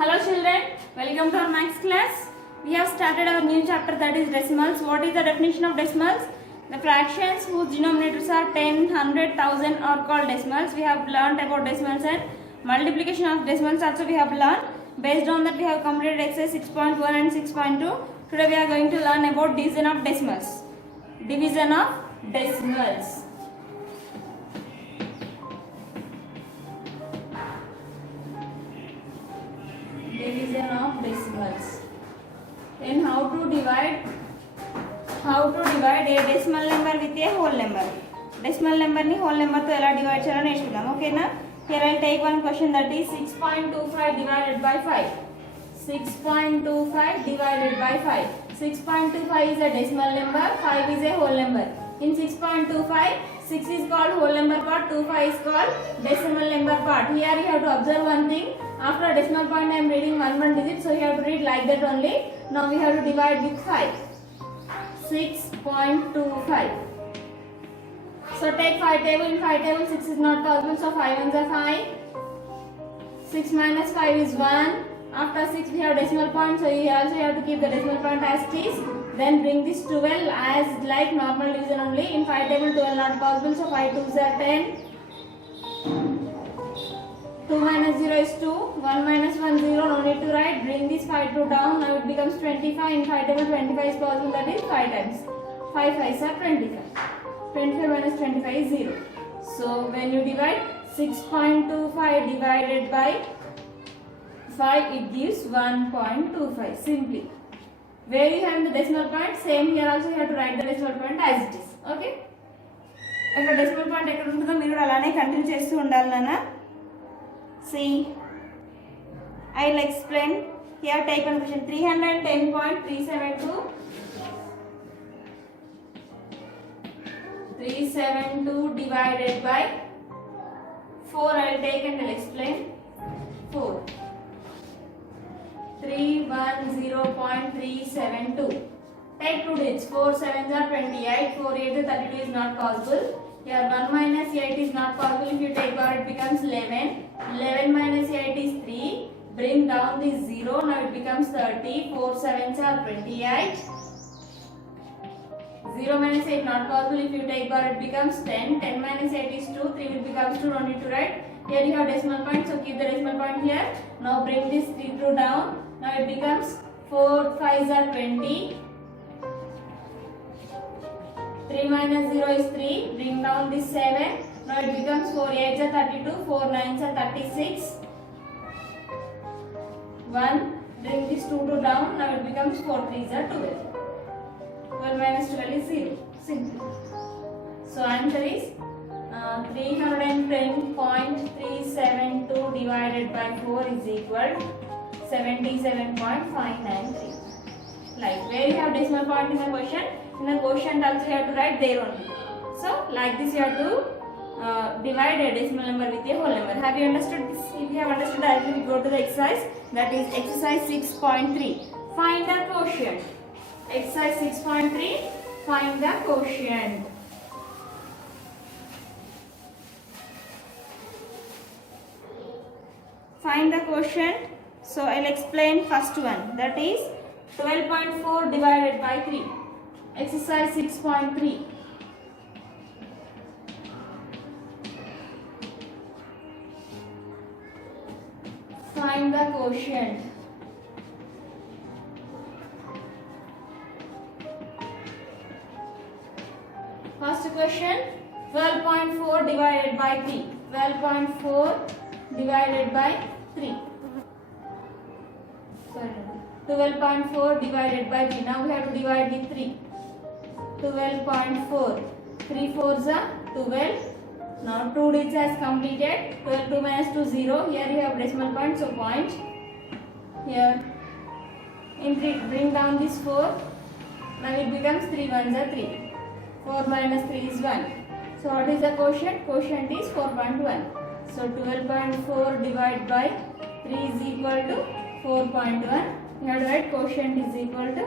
Hello children, welcome to our maths class. We have started our new chapter, that is decimals. What is the definition of decimals? The fractions whose denominators are 10, 100, 1000 are called decimals. We have learnt about decimals and multiplication of decimals also we have learned. Based on that we have completed exercise 6.1 and 6.2. Today we are going to learn about division of decimals. Division of decimals. Division of decimals. Then how to divide a decimal number with a whole number. Decimal number ni whole number to ela divide cheyalo neshudam. Okay na? Here I will take one question, that is 6.25 divided by 5. 6.25 divided by 5. 6.25 is a decimal number, 5 is a whole number. In 6.25, 6 is called whole number part, 25 is called decimal number part. Here you have to observe one thing. After a decimal point I am reading one digit, so you have to read like that only. Now we have to divide with 5. 6.25. So take 5 table. In 5 table 6 is not possible, so 5 ones are 5. 6 minus 5 is 1. After 6 we have decimal point, so you also have to keep the decimal point as it is. Then bring this 12 as like normal division only. In 5 table 12 not possible, so 5 2s are 10. 2 minus 0 is 2. 1 minus 1 0, no need to write. Bring this 5 2 down, now it becomes 25. In 5 table 25 is possible, that is 5 times. 5 5s are 25. 25 minus 25 is 0. So when you divide 6.25 divided by 5, it gives 1.25 simply. Where you have the decimal point, same here also you have to write the decimal point as it is. Okay? If a decimal point ekkada untundo meer alane continue chestu undali nana. See, I will explain. Here take one question, 310.372. 372 divided by 4. I will take and I will explain. 4. 310.372. Take 2 digits. 4 7s are 28. 4 8 is 32 is not possible. Here 1 minus 8 is not possible. If you take power it becomes 11. 11 minus 8 is 3. Bring down this 0. Now it becomes 30. 4 7s are 28. 0 minus 8 not possible. If you take power it becomes 10. 10 minus 8 is 2. 3 will becomes 2. Don't need to write. Here you have decimal point, so keep the decimal point here. Now bring this 3 2 down. Now it becomes 4 5s are 20. 3 minus 0 is 3. Bring down this 7. Now it becomes 4 8s are 32. 4 9s are 36. 1. Bring this 2 2 down. Now it becomes 4 3s are 12. 12 minus 12 is 0. Simple. So answer is 310.372 divided by 4 is equal 77.593. Like where you have decimal point in the question, in the quotient also you have to write there only. So like this you have to divide a decimal number with a whole number. Have you understood this? If you have understood, directly we go to the exercise, that is exercise 6.3. Find the quotient. Exercise 6.3. Find the quotient. Find the quotient. So I will explain first one, that is 12.4 divided by 3. Exercise 6.3. Find the quotient. First question, 12.4 divided by 3. 12.4 divided by 3. 12.4 divided by 3. Now we have to divide with 3. 12.4. 3 4s are 12. Now 2 digits has completed. 12 2 minus 2 0. Here you have decimal point, so point. Here in 3 bring down this 4. Now it becomes 3 1s are 3. 4 minus 3 is 1. So what is the quotient? Quotient is 4.1. So 12.4 divided by 3 is equal to 4.1. You have to write quotient is equal to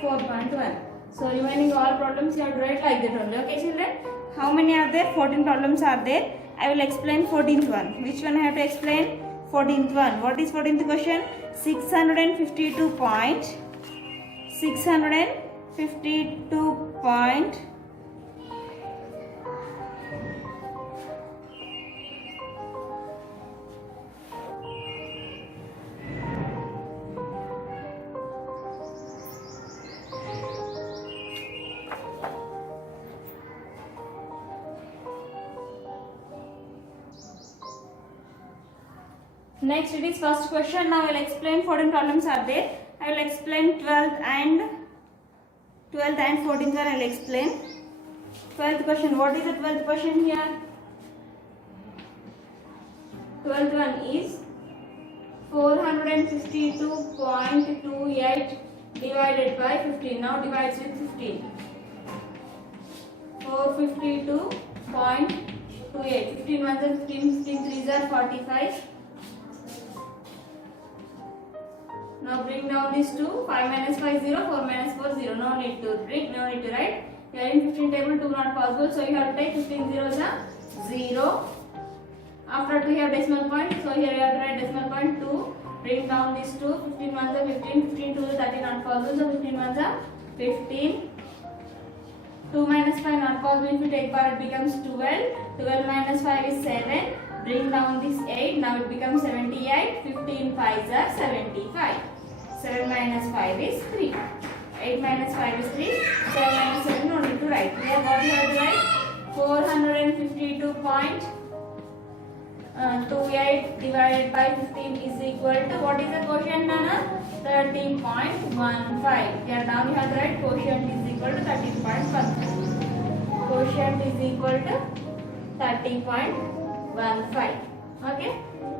4.1. So remaining all problems you have to write like that only. Okay children? How many are there? 14 problems are there. I will explain 14th one. Which one I have to explain? 14th one. What is 14th question? 652. Next it is first question. Now I will explain 14 problems are there. I will explain 12th and 14th one I will explain. 12th question. What is the 12th question here? 12th one is 452.28 divided by 15. Now divides with 15. 452.28. 15 ones are 15, 15 threes are 45. Now bring down these two. 5 minus 5 0, 4 minus 4 0. No need to bring, no need to write. Here in 15 table 2 not possible, so you have to take 15 zeros are 0. After 2 you have decimal point, so here you have to write decimal point 2. Bring down these two. 15 ones are 15, 15 2 is 30 not possible, so 15 ones are 15. 2 minus 5 not possible, if you take bar it becomes 12. 12 minus 5 is 7. Bring down this 8, now it becomes 78. 15 5s are 75. 7 minus 5 is 3. 8 minus 5 is 3. 7 minus 7 no need to write. Here what you have to write? 452.28 divided by 15 is equal to, what is the quotient, Nana? 13.15. Here down you have to write quotient is equal to 13.15. Quotient is equal to 30.15. Okay.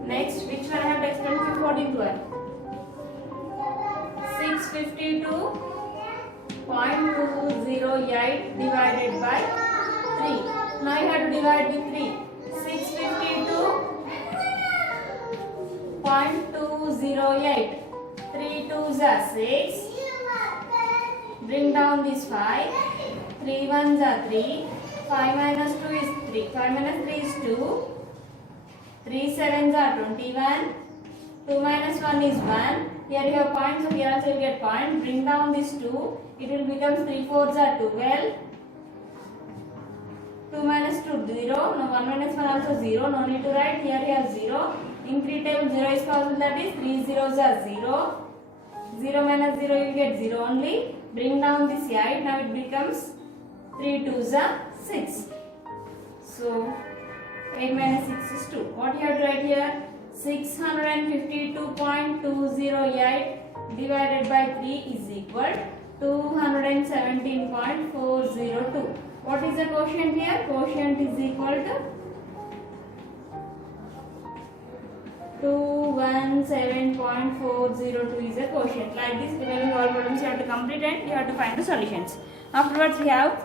Next, which one I have to explain? 14th one. 652.208 divided by 3. Now you have to divide with 3. 652.208. 3 2s are 6. Bring down this 5. 3 1s are 3. 5 minus 2 is 3. 5 minus 3 is 2. 3 7s are 21. 2 minus 1 is 1. Here you have point, so here also you get point. Bring down this 2. It will become 3 4s are 12. 2 minus 2 0. No, 1 minus 1 also 0. No need to write. Here you have 0. In 3 table 0 is possible, that is 3 zeros are 0. 0 minus 0 you get 0 only. Bring down this 8. Now it becomes 3 2s are 6. So 8 minus 6 is 2. What you have to write here? 652.208 divided by 3 is equal to 217.402. What is the quotient here? Quotient is equal to 217.402 is a quotient. Like this, remaining all problems you have to complete and you have to find the solutions. Afterwards we have,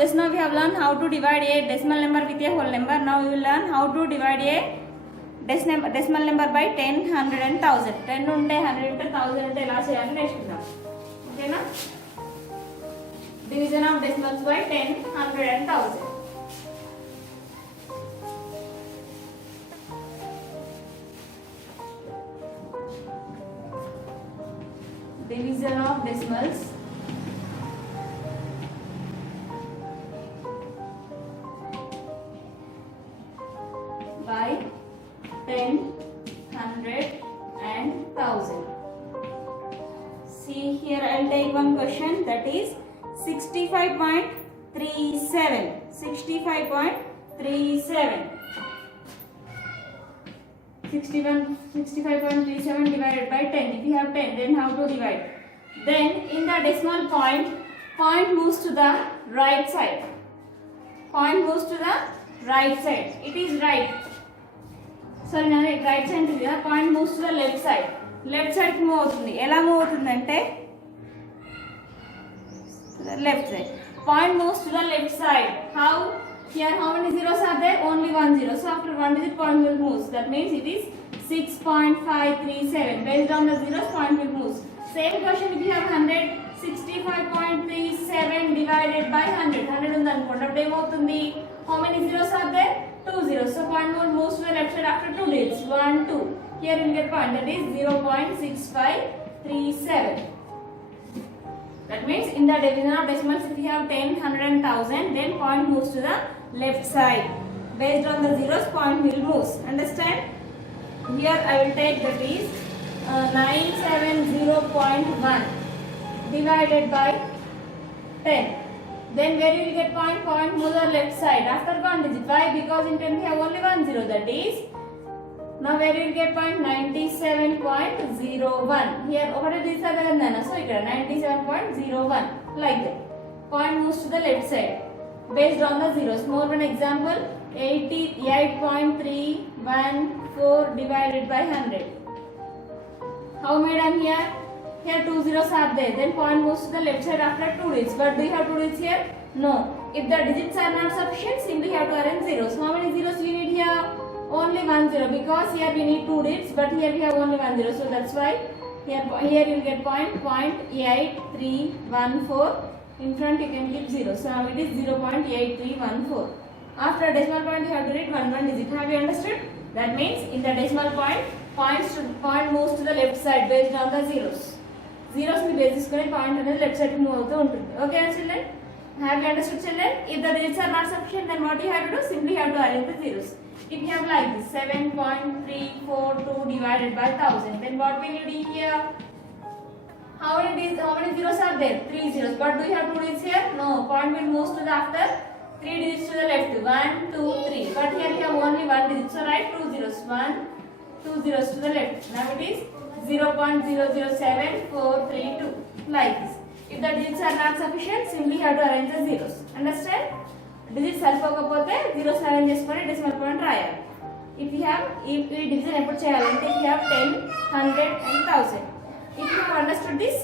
just now we have learned how to divide a decimal number with a whole number. Now we will learn how to divide a decimal number by 10, 100 and 1000. 10 unte 100 unte 1000 unte ela cheyali neshukundam. Okay na? Division of decimals by 10, 100 and 1000. Division of decimals by 10, 100 and 1000. See here, I will take one question, that is 65.37. 65.37. 65.37 divided by 10. If you have 10, then how to divide? Then in the decimal point moves to the right side. Point moves to the right side. It is right. Sorry, right side to the point moves to the left side. Left side move avutundi. Ela move avutundante the left side. Point moves to the left side. How? Here how many zeros are there? Only one zero. So after one digit point will move. That means it is 6.537. Based on the zeros, point will move. Same question if you have 100. 65.37 divided by 100. 100 ఉంది అనుకోండి. అప్పుడు ఏమవుతుంది? How many zeros are there? 2 zeros. So point moves to the left side after 2 digits. 1, 2. Here you will get point, that is 0.6537. That means in the division of decimals, if we have 10, 100 and 1000, then point moves to the left side. Based on the zeros, point will move. Understand? Here I will take, that is 970.1 divided by 10. Then where you will get point? Point moves to the left side after one digit. Why? Because in 10 we have only one zero. That is, now where you will get point? 97.01. Here what is this other than so here 97.01, like that. Point moves to the left side based on the zeros. More one example, 88.314 divided by 100. How made I am here? Here two zeros are there. Then point moves to the left side after two digits. But do you have two digits here? No. If the digits are not sufficient, simply have to arrange zeros. How many zeros we need here? Only one zero, because here we need two digits, but here we have only one zero. So that's why here you will get point 0.8314. In front you can keep 0. So now it is 0.8314. After decimal point you have to read one digit. Have you understood? That means in the decimal point, point moves to the left side based on the zeros. Zeros ni base cheskoni point anedi left side ki move avutu untundi. Okay children? Have you understood children? If the digits are not sufficient, then what you have to do? Simply have to arrange the zeros. If you have like this 7.342 divided by 1000, then what will you do here? How many zeros are there? 3 zeros. But do you have 2 digits here? No. Point will move to the after 3 digits to the left. 1, 2, 3. But here we have only 1 digit. So write 2 zeros. 1, 2 zeros to the left. Now it is 0.007432. Like this. If the digits are not sufficient, simply have to arrange the zeros. Understand? Digits సరిపోకపోతే zeros arrange చేసుకొని decimal point రాయాలి. If you have ఈ division ఎప్పుడు చేయాలంటే if you have 10, 100 and 1000. If you have understood this,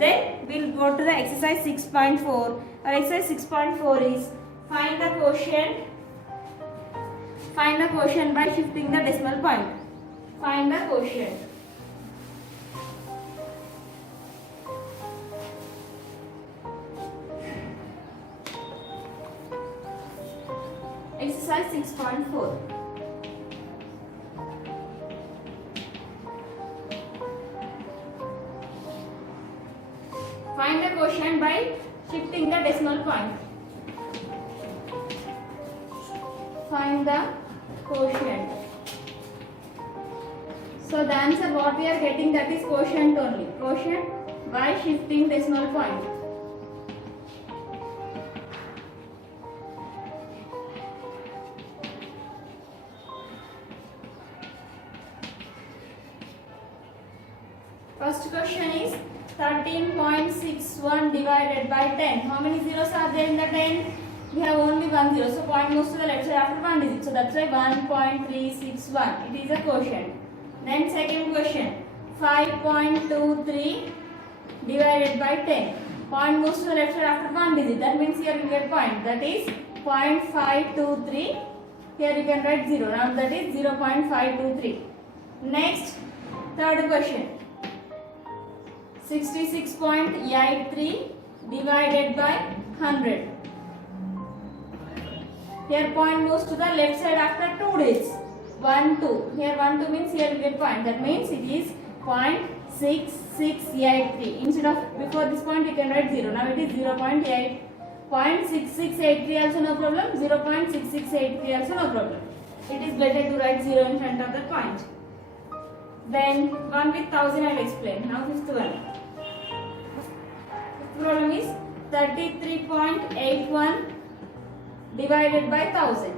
then we will go to the exercise 6.4. Our exercise 6.4 is find the quotient by shifting the decimal point. Find the quotient. Exercise 6.4. Find the quotient by shifting the decimal point. Find the quotient. So the answer what we are getting, that is quotient only. Quotient by shifting decimal point. First question is 13.61 divided by 10. How many zeros are there in the 10? We have only one zero. So point moves to the left side after one digit. So that's why 1.361. It is a quotient. Then second question. 5.23 divided by 10. Point moves to the left side after one digit. That means here you get point. That is 0.523. Here you can write 0. Now that is 0.523. Next, third question. 66.83 divided by 100. Here point moves to the left side after two digits. 1, 2. Here 1, 2 means here you get point. That means it is 0.6683. Instead of before this point you can write 0. Now it is 0.6683 also no problem. 0.6683 also no problem. It is better to write 0 in front of the point. Then one with 1000 I will explain. Now fifth one. Fifth problem is 33.81 divided by 1000.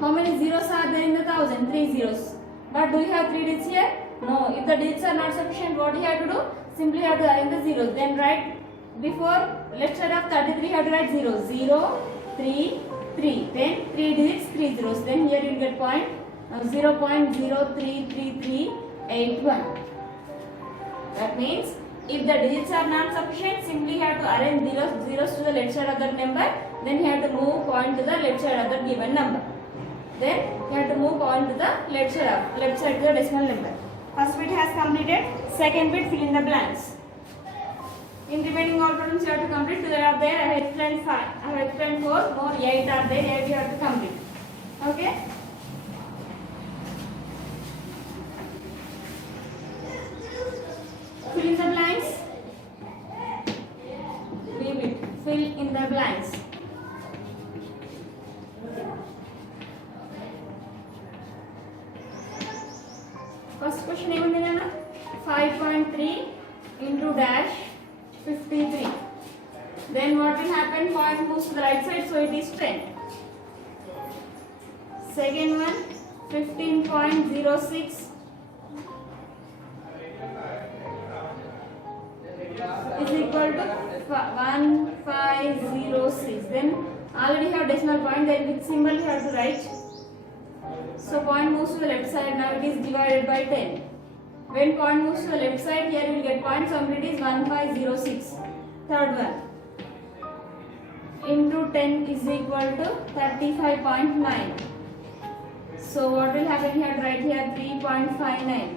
How many zeros are there in the 1000? 3 zeros. But do you have 3 digits here? No. If the digits are not sufficient, what you have to do? Simply have to arrange the zeros. Then write before left side of 33 you have to write 0. 0, 3, 3. Then 3 digits, 3 zeros. Then here you will get point 0.033381. That means if the digits are not sufficient, simply have to arrange zeros to the left side of that number. Then you have to move point to the left side of the given number. Then you have to move point to the left side to the decimal number. First bit has completed. Second bit, fill in the blanks. In remaining all problems you have to complete. 2 are there. I have explained 5. I have explained 4. More 8 are there. 8 you have to complete. Okay. Fill in the blanks. Leave it. Fill in the blanks. First question ఏముంది నాన్న 5.3 into dash 53. Then what will happen? Point moves to the right side, so it is 10. Second one 15.06 is equal to 1506. Then already have decimal point, then which symbol you have to write? So point moves to the left side, now it is divided by 10. When point moves to the left side, here you will get point, so it is 1506. Third one into 10 is equal to 35.9. So what will happen here? Write here 3.59.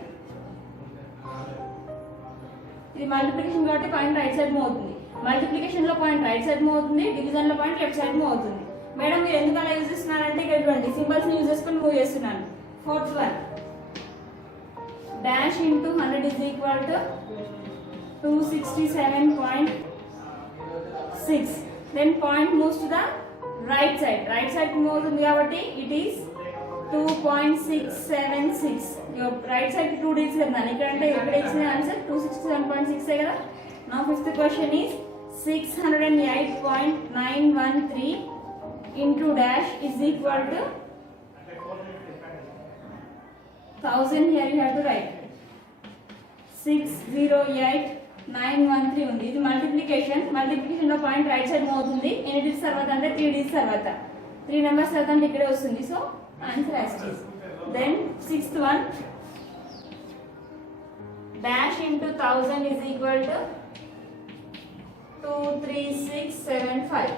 ఇది multiplication కాబట్టి point right side move అవుతుంది. Multiplication లో point right side move అవుతుంది, division లో point left side move అవుతుంది. Madam మీరు ఎందుకు అలా యూజ్ చేస్తున్నారంటే ఇక్కడ చూడండి సింబల్స్ ని యూజ్ చేసుకొని మూవ్ చేస్తున్నాను. Fourth one dash into 100 is equal to 267.6. then point moves to the right side move అవుతుంది కాబట్టి it is 2.676. Right side 2 digits చెప్తాను ఇక్కడ అంటే ఇక్కడ ఇచ్చిన ఆన్సర్ 267.6 కదా. Now fifth question is 608.913 into dash is equal to 1000. here you have to write 608.913 ఉంది. ఇది మల్టిప్లికేషన్ లో పాయింట్ రైట్ సైడ్ మూవ్ అవుతుంది. ఎన్ని డిజిట్స్ తర్వాత అంటే 3 digits తర్వాత 3 numbers తర్వాత అంటే ఇక్కడే వస్తుంది. So answer as it is. then sixth one dash into 1000 is equal to 23675.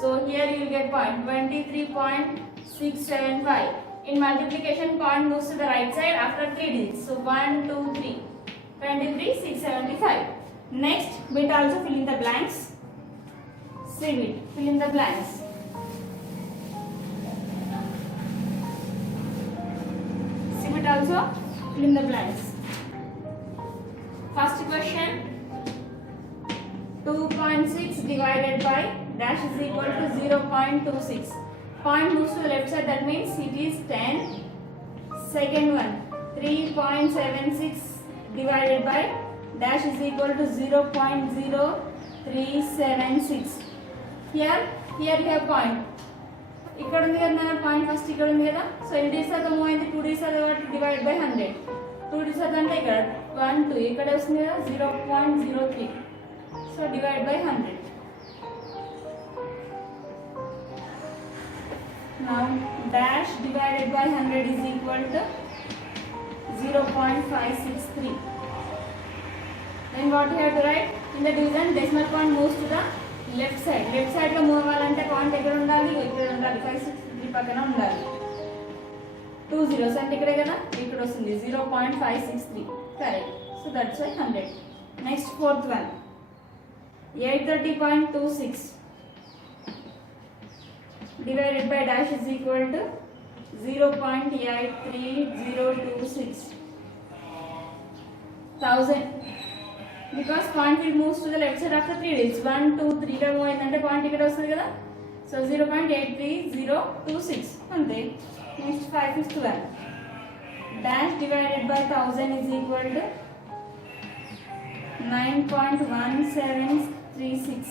so here you will get point 23.675. in multiplication point moves to the right side after 3 digits, so 1 2 3 23,675. next bit also fill in the blanks. see bit fill in the blanks. see bit also fill in the blanks. first question 2.6 divided by dash is equal to 0.26. point moves to the left side, that means it is 10. second one 3.76 divided by dash is equal to 0.0376. here you have point, ఇక్కడ ఉంది కదా point first ఇక్కడ ఉంది కదా. So ఎన్ని digits అయితే move అయింది 2 digits కాబట్టి డివైడ్ బై 100. 2 digits అంటే ఇక్కడ 1 2 ఇక్కడ వస్తుంది కదా 0.03. So divide by 100. now dash divided by 100 is equal to 0.563. then what you have to write? in the division decimal point moves to the left side లో move అవ్వాలంటే point ఎక్కడ ఉండాలి? ఇక్కడ ఉండాలి. 563 పక్కన ఉండాలి. 2 zeros అంటే ఇక్కడే కదా, ఇక్కడ వస్తుంది 0.563. Correct. So that's why 100. Next fourth one 830.26 divided by dash is equal to 0.83026. 1000 because point will moves to the left side after 3 digits. 1 2 3 గా మూవ్ అయిందంటే పాయింట్ ఇక్కడ వస్తుంది కదా. సో 0.83026 అంతే. Next 5th one dash divided by 1000 is equal to 9.1736.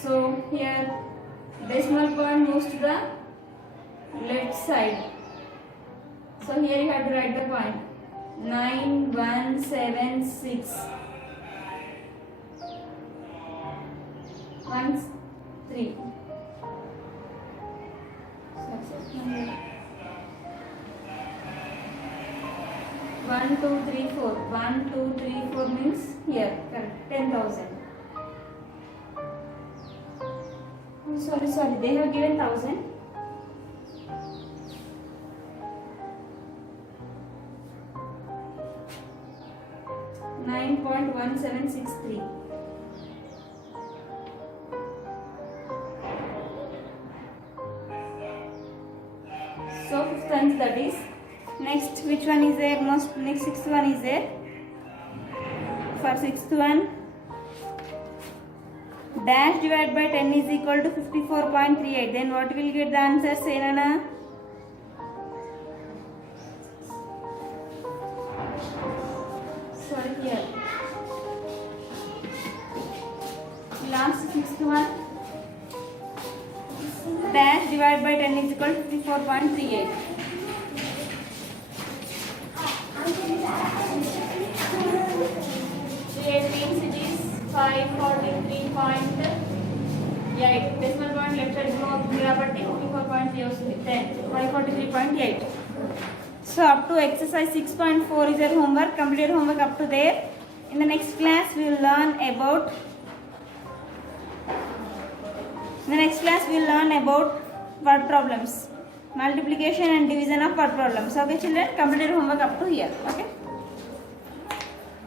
so here decimal point moves to the left side, so here you have to write the point 9176 1 3. 1 2 3 4 1 2 3 4 means here correct 10,000. sorry they have given 1000. 9.1763. So fifth one that is. Next, which one is there? Next sixth one is there. For sixth one, dash divided by 10 is equal to 54.38. Then what will get the answer? Say Nana. Sorry here. Last sixth one. Dash divided by 10 is equal to 54.38. 38 means it is 543.8. Decimal point left side go అవుతుంది కాబట్టి 54.3 వస్తుంది. 543.8. So up to exercise 6.4 is your homework. Completed homework up to there. In the next class we will learn about word problems, multiplication and division of word problems. Okay children, completed homework up to here. Okay.